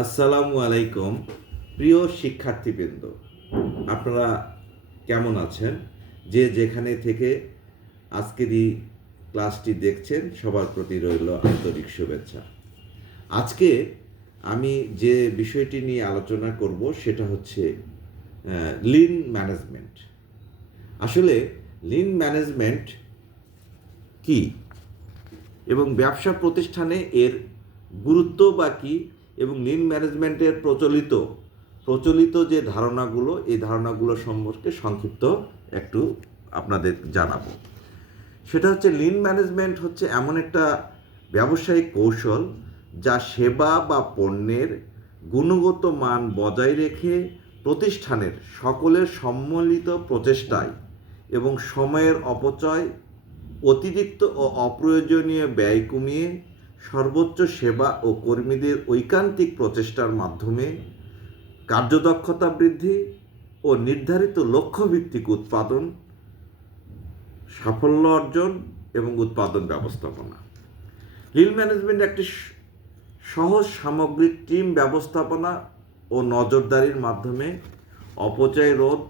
আসসালামু আলাইকুম। প্রিয় শিক্ষার্থীবৃন্দ, আপনারা কেমন আছেন? যে যেখানে থেকে আজকের এই ক্লাসটি দেখছেন সবার প্রতি রইল আন্তরিক শুভেচ্ছা। আজকে আমি যে বিষয়টি নিয়ে আলোচনা করব সেটা হচ্ছে লিন ম্যানেজমেন্ট। আসলে লিন ম্যানেজমেন্ট কি এবং ব্যবসা প্রতিষ্ঠানে এর গুরুত্ব বা কী এবং লিন ম্যানেজমেন্টের প্রচলিত যে ধারণাগুলো, এই ধারণাগুলো সম্পর্কে সংক্ষিপ্ত একটু আপনাদের জানাবো। সেটা হচ্ছে লিন ম্যানেজমেন্ট হচ্ছে এমন একটা ব্যবসায়িক কৌশল যা সেবা বা পণ্যের গুণগত মান বজায় রেখে প্রতিষ্ঠানের সকলের সম্মিলিত প্রচেষ্টায় এবং সময়ের অপচয়, অতিরিক্ত ও অপ্রয়োজনীয় ব্যয় কমিয়ে সর্বোচ্চ সেবা ও কর্মীদের ঐকান্তিক প্রচেষ্টার মাধ্যমে কার্যদক্ষতা বৃদ্ধি ও নির্ধারিত লক্ষ্যভিত্তিক উৎপাদন সাফল্য অর্জন এবং উৎপাদন ব্যবস্থাপনা। লিন ম্যানেজমেন্ট একটি সহজ সামগ্রিক টিম ব্যবস্থাপনা ও নজরদারির মাধ্যমে অপচয় রোধ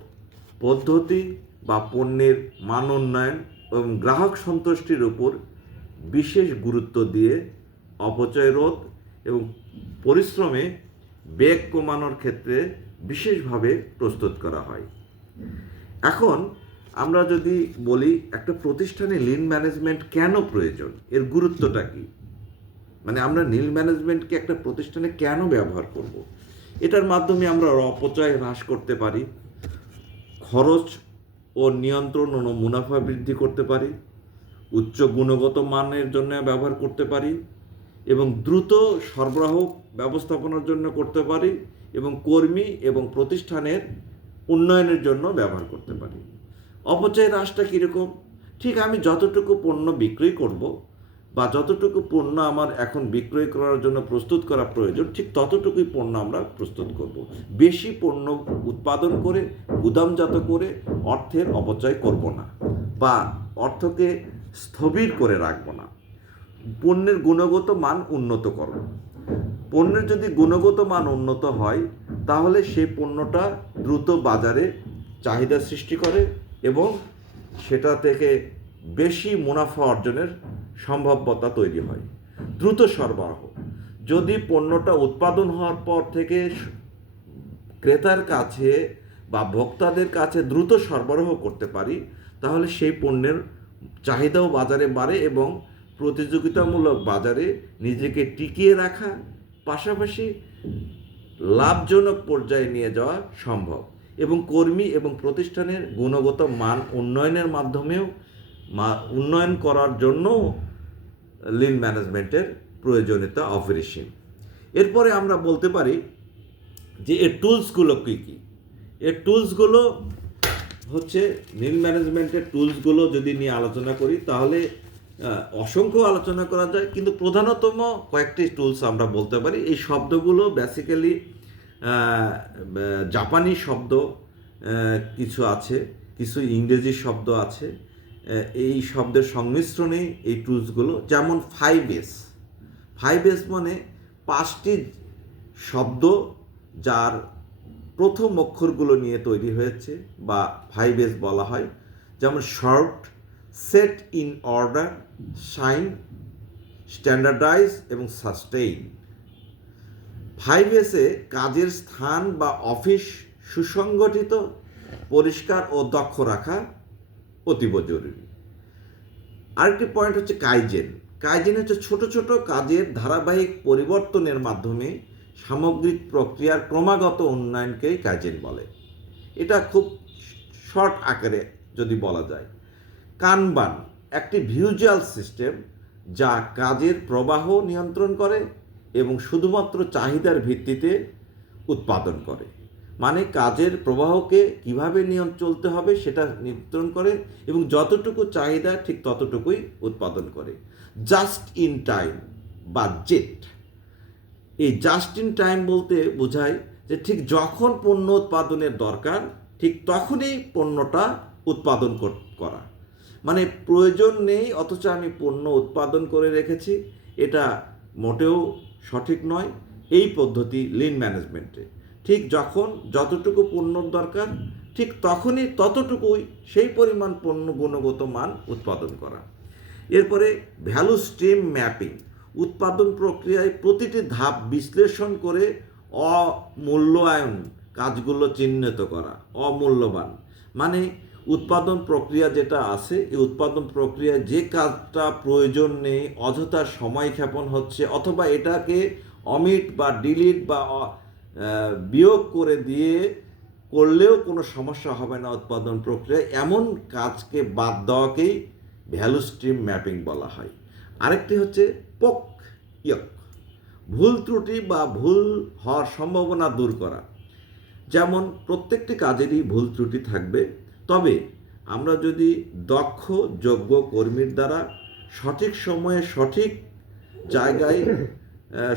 পদ্ধতি বা পণ্যের মান উন্নয়ন এবং গ্রাহক সন্তুষ্টির উপর বিশেষ গুরুত্ব দিয়ে অপচয় রোধ এবং পরিশ্রমে ব্যয় কমানোর ক্ষেত্রে বিশেষভাবে প্রস্তুত করা হয়। এখন আমরা যদি বলি একটা প্রতিষ্ঠানে লিন ম্যানেজমেন্ট কেন প্রয়োজন, এর গুরুত্বটা কী, মানে আমরা লিন ম্যানেজমেন্টকে একটা প্রতিষ্ঠানে কেন ব্যবহার করব, এটার মাধ্যমে আমরা অপচয় হ্রাস করতে পারি, খরচ ও নিয়ন্ত্রণ ও মুনাফা বৃদ্ধি করতে পারি, উচ্চ গুণগত মানের জন্য ব্যবহার করতে পারি এবং দ্রুত সরবরাহ ব্যবস্থাপনার জন্য করতে পারি এবং কর্মী এবং প্রতিষ্ঠানের উন্নয়নের জন্য ব্যবহার করতে পারি। অপচয় হ্রাসটা কীরকম? ঠিক আমি যতটুকু পণ্য বিক্রয় করব বা যতটুকু পণ্য আমার এখন বিক্রয় করার জন্য প্রস্তুত করা প্রয়োজন, ঠিক ততটুকুই পণ্য আমরা প্রস্তুত করব। বেশি পণ্য উৎপাদন করে গুদামজাত করে অর্থের অপচয় করব না বা অর্থকে স্থবির করে রাখব না। পণ্যের গুণগত মান উন্নত করব। পণ্যের যদি গুণগত মান উন্নত হয় তাহলে সেই পণ্যটা দ্রুত বাজারে চাহিদা সৃষ্টি করে এবং সেটা থেকে বেশি মুনাফা অর্জনের সম্ভাব্যতা তৈরি হয়। দ্রুত সরবরাহ, যদি পণ্যটা উৎপাদন হওয়ার পর থেকে ক্রেতার কাছে বা ভোক্তাদের কাছে দ্রুত সরবরাহ করতে পারি তাহলে সেই পণ্যের চাহিদাও বাজারে বাড়ে এবং প্রতিযোগিতামূলক বাজারে নিজেকে টিকিয়ে রাখা পাশাপাশি লাভজনক পর্যায়ে নিয়ে যাওয়া সম্ভব এবং কর্মী এবং প্রতিষ্ঠানের গুণগত মান উন্নয়নের মাধ্যমেও উন্নয়ন করার জন্য লিন ম্যানেজমেন্টের প্রয়োজনীয়তা অপরিসীম। এরপরে আমরা বলতে পারি যে এর টুলসগুলো কী কী। এর টুলসগুলো হচ্ছে লিন ম্যানেজমেন্টের টুলসগুলো যদি নিয়ে আলোচনা করি তাহলে অসংখ্য আলোচনা করা যায়, কিন্তু প্রধানতম কয়েকটি টুলস আমরা বলতে পারি। এই শব্দগুলো বেসিক্যালি জাপানি শব্দ কিছু আছে, কিছু ইংরেজি শব্দ আছে, এই শব্দের সংমিশ্রণে এই টুলসগুলো, যেমন 5S। 5S মানে 5টি শব্দ যার প্রথম অক্ষরগুলো নিয়ে তৈরি হয়েছে বা 5S বলা হয়, যেমন short, set in order, shine, standardise এবং সাস্টেইন। 5S-এ কাজের স্থান বা অফিস সুসংগঠিত, পরিষ্কার ও দক্ষ রাখা অতীব জরুরি। আরেকটি পয়েন্ট হচ্ছে কাইজেন। কাইজেন হচ্ছে ছোট ছোট কাজের ধারাবাহিক পরিবর্তনের মাধ্যমে সামগ্রিক প্রক্রিয়ার ক্রমাগত উন্নয়নকেই কাইজেন বলে। এটা খুব শর্ট আকারে যদি বলা যায়। কানবান একটি ভিজুয়াল সিস্টেম যা কাজের প্রবাহ নিয়ন্ত্রণ করে এবং শুধুমাত্র চাহিদার ভিত্তিতে উৎপাদন করে, মানে কাজের প্রবাহকে কীভাবে চলতে হবে সেটা নিয়ন্ত্রণ করে এবং যতটুকু চাহিদা ঠিক ততটুকুই উৎপাদন করে। জাস্ট ইন টাইম বা জেট, এই জাস্ট ইন টাইম বলতে বোঝায় যে ঠিক যখন পণ্য উৎপাদনের দরকার ঠিক তখনই পণ্যটা উৎপাদন করা, মানে প্রয়োজন নেই অথচ আমি পণ্য উৎপাদন করে রেখেছি, এটা মোটেও সঠিক নয় এই পদ্ধতি লিন ম্যানেজমেন্টে। ঠিক যখন যতটুকু পণ্যর দরকার ঠিক তখনই ততটুকুই সেই পরিমাণ পণ্য গুণগত মান উৎপাদন করা। এরপরে ভ্যালু স্ট্রিম ম্যাপিং, উৎপাদন প্রক্রিয়ায় প্রতিটি ধাপ বিশ্লেষণ করে অমূল্যায়ন কাজগুলো চিহ্নিত করা। অমূল্যবান মানে উৎপাদন প্রক্রিয়া যেটা আছে, এই উৎপাদন প্রক্রিয়ায় যে কাজটা প্রয়োজন নেই, অযথা সময় ক্ষেপণ হচ্ছে, অথবা এটাকে অমিট বা ডিলিট বা বিয়োগ করে দিয়ে করলেও কোনো সমস্যা হবে না উৎপাদন প্রক্রিয়ায়, এমন কাজকে বাদ দেওয়াকেই ভ্যালু স্ট্রিম ম্যাপিং বলা হয়। আরেকটি হচ্ছে পোক ইয়ক, ভুল ত্রুটি বা ভুল হওয়ার সম্ভাবনা দূর করা। যেমন প্রত্যেকটি কাজেরই ভুল ত্রুটি থাকবে, তবে আমরা যদি দক্ষ যোগ্য কর্মীর দ্বারা সঠিক সময়ে সঠিক জায়গায়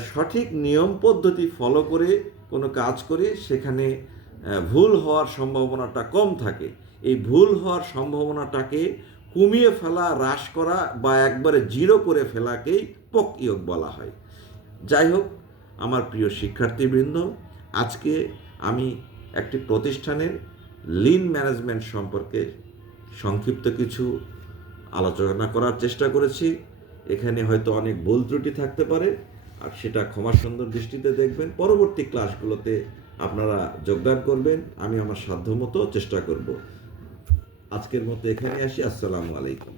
সঠিক নিয়ম পদ্ধতি ফলো করে কোনো কাজ করি, সেখানে ভুল হওয়ার সম্ভাবনাটা কম থাকে। এই ভুল হওয়ার সম্ভাবনাটাকে কমিয়ে ফেলা, হ্রাস করা বা একবারে জিরো করে ফেলাকেই প্রক্রিয়ক বলা হয়। যাই হোক, আমার প্রিয় শিক্ষার্থীবৃন্দ, আজকে আমি একটি প্রতিষ্ঠানের লিন ম্যানেজমেন্ট সম্পর্কে সংক্ষিপ্ত কিছু আলোচনা করার চেষ্টা করেছি। এখানে হয়তো অনেক ভুল ত্রুটি থাকতে পারে, আর সেটা ক্ষমাসুন্দর দৃষ্টিতে দেখবেন। পরবর্তী ক্লাসগুলোতে আপনারা যোগদান করবেন, আমি আমার সাধ্যমতো চেষ্টা করব। আজকের মতো এখানে আসি। আসসালামু আলাইকুম।